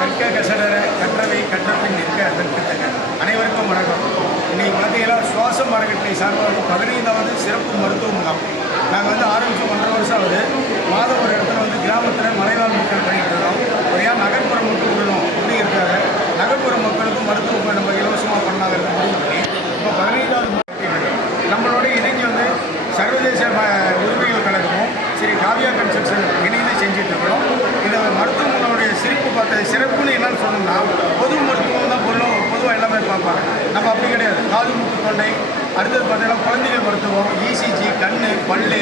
கற்க கசடர கற்றவை கற்றப்பின் நிற்க அதற்கு அனைவருக்கும் வணக்கம். இன்னைக்கு பார்த்தீங்கன்னா சுவாச மரக்கட்டளை சார்பாக பதினைந்தாவது சிறப்பு மருத்துவ முகாம். நாங்கள் வந்து காது முத்து தொண்டை அடுத்தது பார்த்தீங்கன்னா குழந்தைகள் மருத்துவம் இசிஜி கண் பல்லு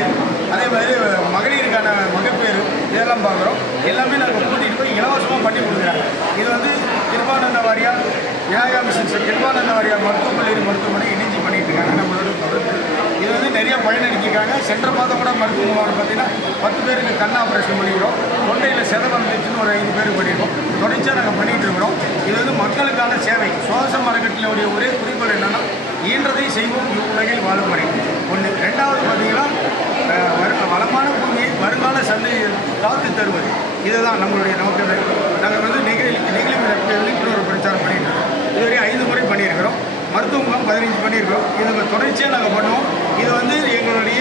அதே மாதிரி மகளிருக்கான மகப்பேறு இதெல்லாம் பார்க்குறோம். எல்லாமே நாங்கள் கூட்டிகிட்டு போய் இலவசமாக பண்ணி கொடுக்குறாங்க. இது வந்து கிருபானந்த வாரியார் விநாயகா மிஷன் கிருபானந்த வாரியார் மருத்துவக் கல்லூரி மருத்துவமனை இணைஞ்சு பண்ணிட்டு இருக்காங்க. நம்மளோட தொடர்பு. இது வந்து நிறைய பயனளிக்கிறாங்க சென்ற மாதம் கூட மருத்துவ முகாம் பார்த்தீங்கன்னா பத்து பேருக்கு கண் ஆப்ரேஷன் பண்ணிக்கிறோம். தொண்டையில் செதம் வந்துச்சுன்னு ஒரு ஐந்து பேருக்கு பண்ணியிருக்கோம். தொடர்ச்சியாக நாங்கள் பண்ணிகிட்டு இருக்கிறோம். இது வந்து மக்களுக்கான சேவை. சுவாச மரக்கட்டினுடைய ஒரே குறிக்கோள் என்னென்னா ஈன்றதை செய்வோம் இவ்வுலகில் வாழும் வரை. ஒன்று ரெண்டாவது பார்த்தீங்கன்னா வளமான பூமியை வருங்கால சந்தையை காத்து தருவது. இதுதான் நம்மளுடைய நோக்கமே நாங்கள் வந்து நெகிழி நெகிழி விழிப்புணர்வு பிரச்சாரம் பண்ணிட்டு இருக்கோம். இதுவரை ஐந்து முறை பண்ணியிருக்கிறோம். மருத்துவ முகாம் பதினஞ்சு பண்ணியிருக்கிறோம். இதை தொடர்ச்சியாக நாங்கள் பண்ணுவோம். இது வந்து எங்களுடைய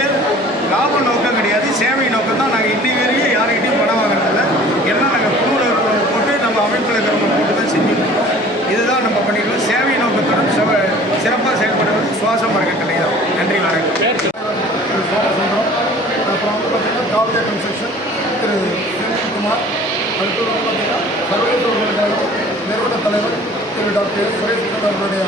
லாப நோக்கம் கிடையாது சேவை நோக்கம் தான். நாங்கள் இன்னி வரையும் யார்கிட்டையும் பணம் வாங்குறதில்ல. எல்லாம் நாங்கள் குழுவில் போட்டு நம்ம அமைப்பில் இருக்கிறவங்க போட்டு தான் செஞ்சுருக்கோம் இதுதான் நம்ம பண்ணிக்கலாம் சேவை நோக்கத்துடன் சிவ- சிறப்பாக செயல்படுவது சுவாச கலை தான். நன்றி வணக்கம். அப்புறம் வந்து பார்த்தீங்கன்னா காவியா கன்ஸ்ட்ரக்ஷன் திரு. செந்தில்குமார் அடுத்தது வந்து பார்த்திங்கன்னா சர்வதேச நிறுவன தலைவர் திரு டாக்டர் சுரேஷ் சுரேஷ்கர் அவர்களுடைய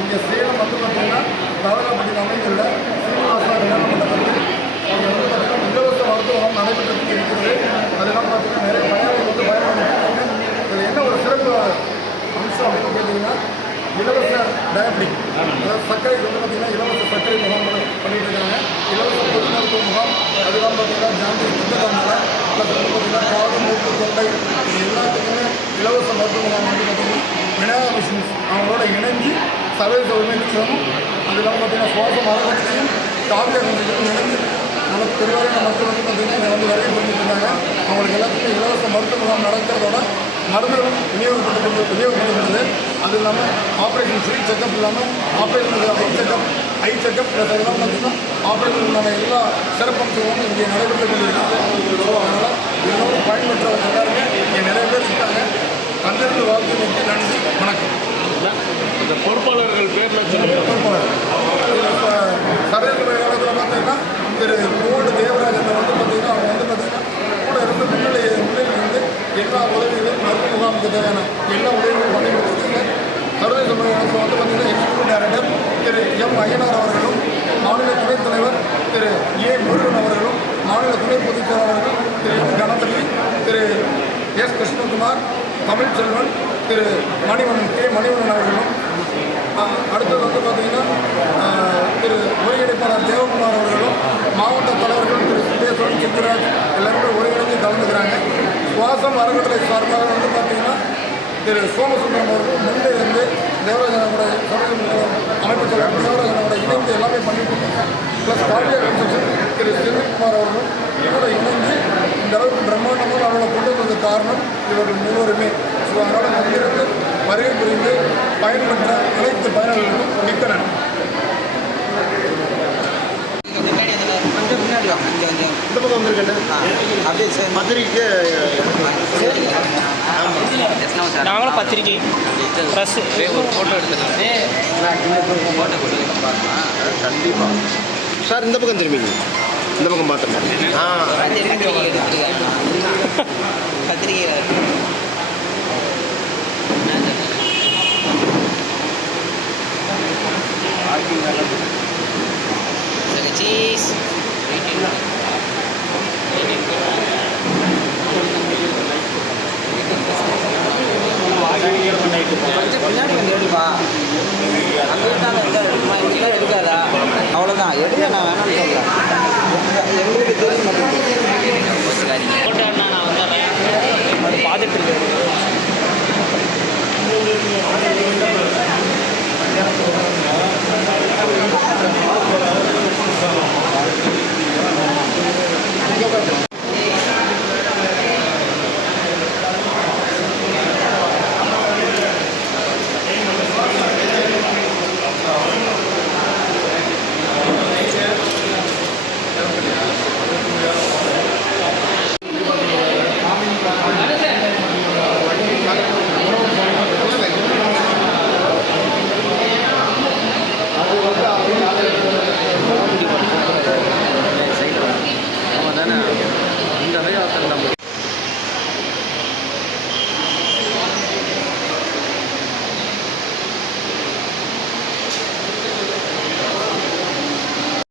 இங்கே சேலம் வந்து பார்த்தீங்கன்னா தாவரப்பட்டியில் அமைந்துள்ள சீனிவாசா கல்யாண மண்டபத்தில் இங்கே வந்து பார்த்தீங்கன்னா இலவச மருத்துவம் நடைபெற்று இருக்கிறது அதெல்லாம் பார்த்தீங்கன்னா நிறைய பயனாளிகள் வந்து பயன்படுத்தி இதில் என்ன ஒரு சிறப்பு அம்சம் அப்படின்னு கேட்டிங்கன்னா இலவச டயபெட்டிக் அதாவது சர்க்கரை வந்து பார்த்தீங்கன்னா இலவச சர்க்கரை முகாம் பண்ண- பண்ணிட்டு இருக்காங்க இலவச பொது மருத்துவ முகாம் அதெல்லாம் பார்த்தீங்கன்னா ஜாந்தி புத்தகம்னால ப்ளஸ் வந்து பார்த்தீங்கன்னா காது மூக்கு தொண்டை இது எல்லாத்துக்குமே இலவச மருத்துவ முகாம் வந்து பார்த்திங்கன்னா விநாயகா மிஷின்ஸ் அவங்களோட இணைஞ்சு சர்வதேச உரிமை நிறுவனம் அது இல்லாமல் பார்த்தீங்கன்னா சுவாசம் ஆரோக்கியத்தையும் காவிய இணைஞ்சு நமக்கு பெருவாரியான மக்கள் வந்து பார்த்திங்கன்னா இதை வந்து வருகை பண்ணிட்டு இருக்காங்க. அவங்களுக்கு எல்லாத்துக்கும் இலவச மருத்துவ முகாம் நடக்கிறதோட மருந்துகளும் விநியோகப்பட்டு விநியோகப்படுகிறது அது இல்லாமல் ஆப்ரேஷன் ஃப்ரீ செக்கப் இல்லாமல் operation eye checkup eye checkup plus அதெல்லாம் பார்த்தீங்கன்னா ஆப்ரேஷன் நம்ம எல்லா சிறப்பம்சங்களும் இங்கே நடைபெற்று கொண்டிருக்கிறது. ஸோ அதனால் இதனோட பயன்பெற்றவங்க எல்லாருமே இங்கே நிறைய பேர் இருக்காங்க. தந்திருந்து வாழ்த்து மிக்க நன்றி. வணக்கம். இந்த பொறுப்பாளர்கள் பேர்லாம் சொல்லுங்க. சர்வதேச காலத்தில் பார்த்தீங்கன்னா திரு கோல்டு தேவராஜன் வந்து பார்த்தீங்கன்னா அவங்க வந்து பார்த்தீங்கன்னா கூட இருந்து முன்னிலை முன்னிலையில் இருந்து எல்லா உதவிகளையும் மருத்துவ தேவையான எல்லா உதவிகளும் பண்ணி கொடுத்துருக்காங்க. சர்வதேச மையத்தில் வந்து பார்த்தீங்கன்னா executive director Thiru M Ayyanar அவர்களும் மாநில துணைத் தலைவர் திரு ஏ முருகன் அவர்களும் மாநில துணை பொதுச் செயலாளர்கள் Thiru M Ganapathy Thiru S Krishnakumar Tamilselvan Thiru Manivannan K Manivannan அவர்களும். அடுத்தது வந்து பார்த்தீங்கன்னா திரு ஒருங்கிணைப்பாளர் தேவகுமார் அவர்களும் மாவட்ட தலைவர்கள் திரு சுதேஸ்வரன் சித்தராஜ் எல்லாருமே ஒருங்கிணைந்து கலந்துக்கிறாங்க. சுவாசம் அறக்கட்டளை சார்பாக வந்து பார்த்தீங்கன்னா திரு சோமசுந்தரம் அவர்கள் முன்பே இருந்து தேவராஜனோட அமைப்பு தலைவர் தேவராஜனோட இணைந்து எல்லாமே பண்ணிட்டு இருக்காங்க. ப்ளஸ் காவியா கன்ஸ்ட்ரக்ஷன் திரு செந்தில்குமார் அவர்களும் கூட இணைந்து இந்த அளவுக்கு பிரம்மாண்டமாக அவர்களை கொண்டு வந்தது காரணம் இவர்கள் மூவருமே. ஸோ அதனால் வந்திருந்து வருகை புரிந்து பயன்பெற்ற அனைத்து பயனாளிகளுக்கும் மிக்க நன்றி. இந்த பக்கம் வந்திருக்கேன் அப்படியே சார். மதுரைக்கு நாங்களும் பத்திரிக்கை. ப்ரெஸ் ஒரு ஃபோட்டோ எடுத்துக்கலாம். ஃபோட்டோ கொடுத்து கண்டிப்பாக சார் இந்த பக்கம் திரும்பிங்க. இந்த பக்கம் பார்த்துருக்கேன் ஆ. பத்திரிக்கை கொஞ்சம் பின்னாடி Yapılı bir durum var. ভাই আপনার নাম